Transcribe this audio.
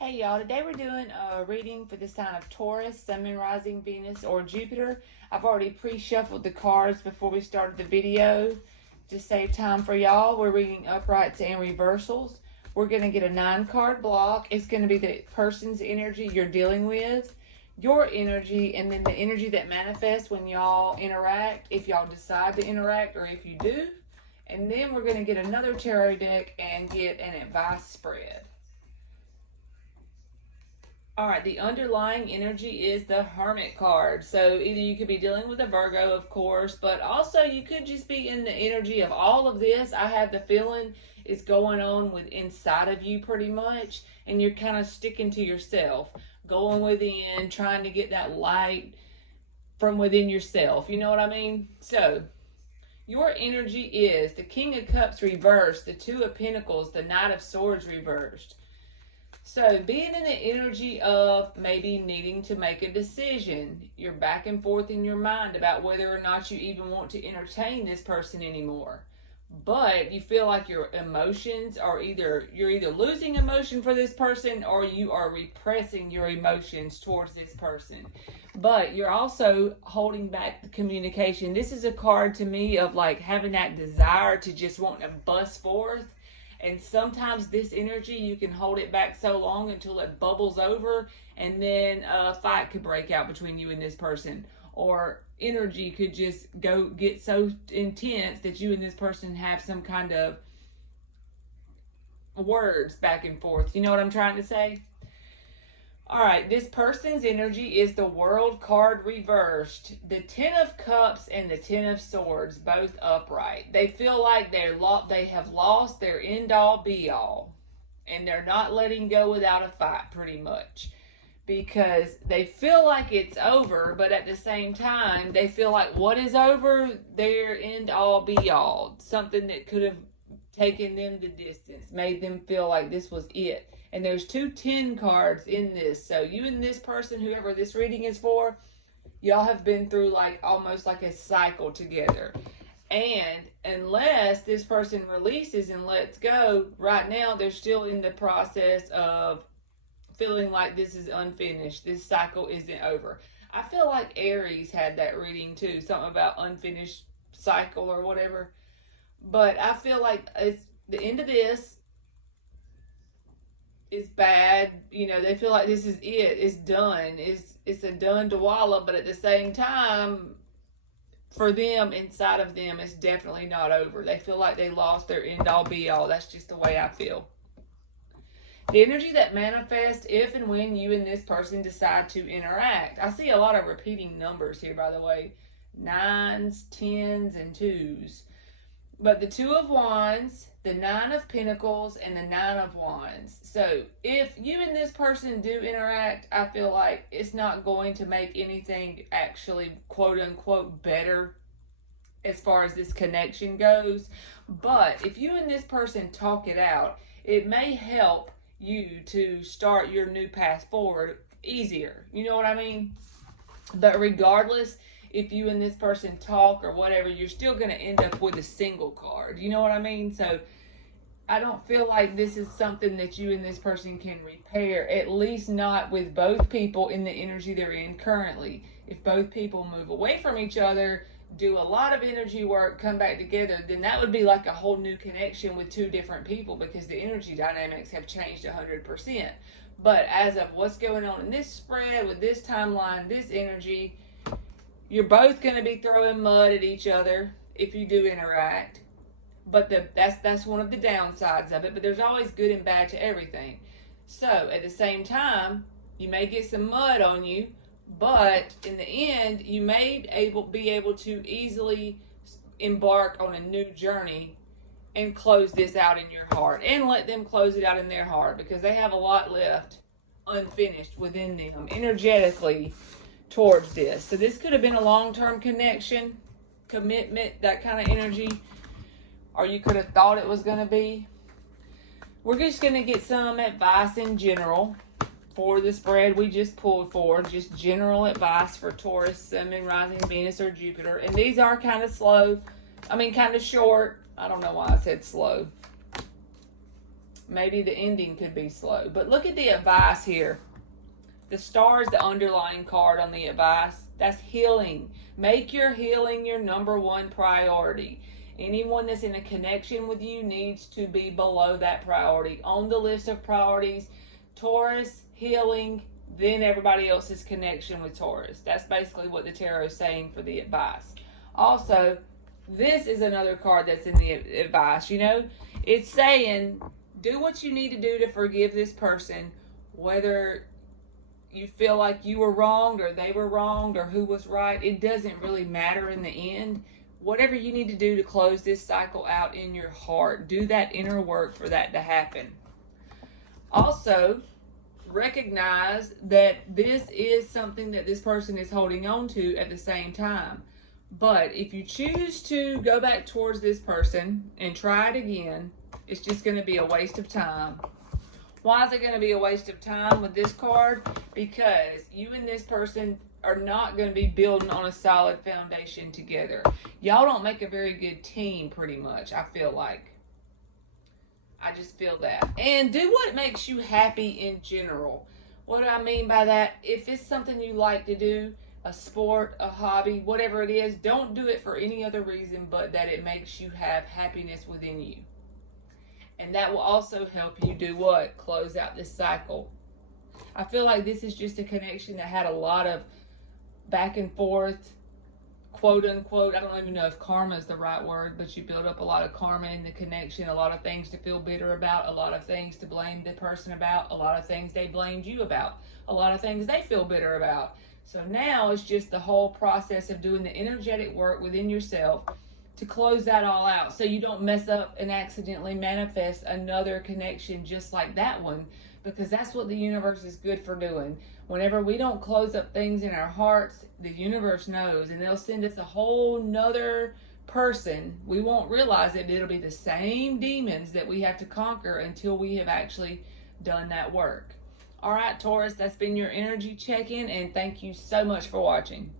Hey y'all, today we're doing a reading for the sign of Taurus, Sun, Moon, Rising, Venus, or Jupiter. I've already pre-shuffled the cards before we started the video to save time for y'all. We're reading uprights and reversals. We're going to get a 9-card block. It's going to be the person's energy you're dealing with, your energy, and then the energy that manifests when y'all interact, if y'all decide to interact or if you do. And then we're going to get another tarot deck and get an advice spread. All right, the underlying energy is the Hermit card. So either you could be dealing with a Virgo, of course, but also you could just be in the energy of all of this. I have the feeling is going on with inside of you pretty much, and you're kind of sticking to yourself, going within, trying to get that light from within yourself. You know what I mean? So your energy is the King of Cups reversed, the Two of Pentacles, the Knight of Swords reversed. So being in the energy of maybe needing to make a decision, you're back and forth in your mind about whether or not you even want to entertain this person anymore. But you feel like your emotions are you're either losing emotion for this person or you are repressing your emotions towards this person. But you're also holding back the communication. This is a card to me of like having that desire to just want to bust forth. And sometimes this energy, you can hold it back so long until it bubbles over, and then a fight could break out between you and this person. Or energy could just get so intense that you and this person have some kind of words back and forth. You know what I'm trying to say? All right, this person's energy is the World card reversed, the Ten of Cups and the Ten of Swords, both upright. They feel like they have lost their end-all be-all, and they're not letting go without a fight, pretty much, because they feel like it's over, but at the same time, they feel like what is over? Their end-all be-all, something that could have taken them the distance, made them feel like this was it. And there's 2 10 cards in this. So you and this person, whoever this reading is for, y'all have been through like almost like a cycle together. And unless this person releases and lets go, right now they're still in the process of feeling like this is unfinished. This cycle isn't over. I feel like Aries had that reading too, something about unfinished cycle or whatever. But I feel like it's the end of this is bad. You know, they feel like this is it. It's done. It's a done Dwala, but at the same time, for them, inside of them, it's definitely not over. They feel like they lost their end all be all. That's just the way I feel. The energy that manifests if and when you and this person decide to interact. I see a lot of repeating numbers here, by the way. 9s, 10s, and 2s. But the Two of Wands, the Nine of Pentacles, and the Nine of Wands. So if you and this person do interact, I feel like it's not going to make anything actually quote unquote better as far as this connection goes. But if you and this person talk it out, it may help you to start your new path forward easier. You know what I mean? But regardless, if you and this person talk or whatever, you're still going to end up with a single card. You know what I mean? So I don't feel like this is something that you and this person can repair, at least not with both people in the energy they're in currently. If both people move away from each other, do a lot of energy work, come back together, then that would be like a whole new connection with 2 different people because the energy dynamics have changed 100%. But as of what's going on in this spread, with this timeline, this energy, you're both going to be throwing mud at each other if you do interact. But that's one of the downsides of it. But there's always good and bad to everything. So at the same time, you may get some mud on you, but in the end, you may be able to easily embark on a new journey and close this out in your heart. And let them close it out in their heart because they have a lot left unfinished within them energetically towards this. So this could have been a long-term connection, commitment, that kind of energy, or you could have thought it was going to be. We're just going to get some advice in general for the spread we just pulled for, just general advice for Taurus, Sun, Moon, Rising, Venus, or Jupiter. And these are kind of slow. I mean, kind of short. I don't know why I said slow. maybe the ending could be slow. But look at the advice here. The star is the underlying card on the advice. That's healing. Make your healing your number one priority. Anyone that's in a connection with you needs to be below that priority. On the list of priorities, Taurus, healing, then everybody else's connection with Taurus. That's basically what the tarot is saying for the advice. Also, this is another card that's in the advice. You know, it's saying do what you need to do to forgive this person, whether you feel like you were wronged or they were wronged or who was right. It doesn't really matter in the end. Whatever you need to do to close this cycle out in your heart, do that inner work for that to happen. Also, recognize that this is something that this person is holding on to at the same time. But if you choose to go back towards this person and try it again, it's just going to be a waste of time. Why is it going to be a waste of time with this card? Because you and this person are not going to be building on a solid foundation together. Y'all don't make a very good team, pretty much, I feel like. I just feel that. And do what makes you happy in general. What do I mean by that? If it's something you like to do, a sport, a hobby, whatever it is, don't do it for any other reason but that it makes you have happiness within you. And that will also help you do what? Close out this cycle. I feel like this is just a connection that had a lot of back and forth, quote unquote. I don't even know if karma is the right word, but you build up a lot of karma in the connection, a lot of things to feel bitter about, a lot of things to blame the person about, a lot of things they blamed you about, a lot of things they feel bitter about. So now it's just the whole process of doing the energetic work within yourself to close that all out so you don't mess up and accidentally manifest another connection just like that one, because that's what the universe is good for doing. Whenever we don't close up things in our hearts, the universe knows, and they'll send us a whole nother person. We won't realize it. It'll be the same demons that we have to conquer until we have actually done that work. All right, Taurus, that's been your energy check-in, and thank you so much for watching.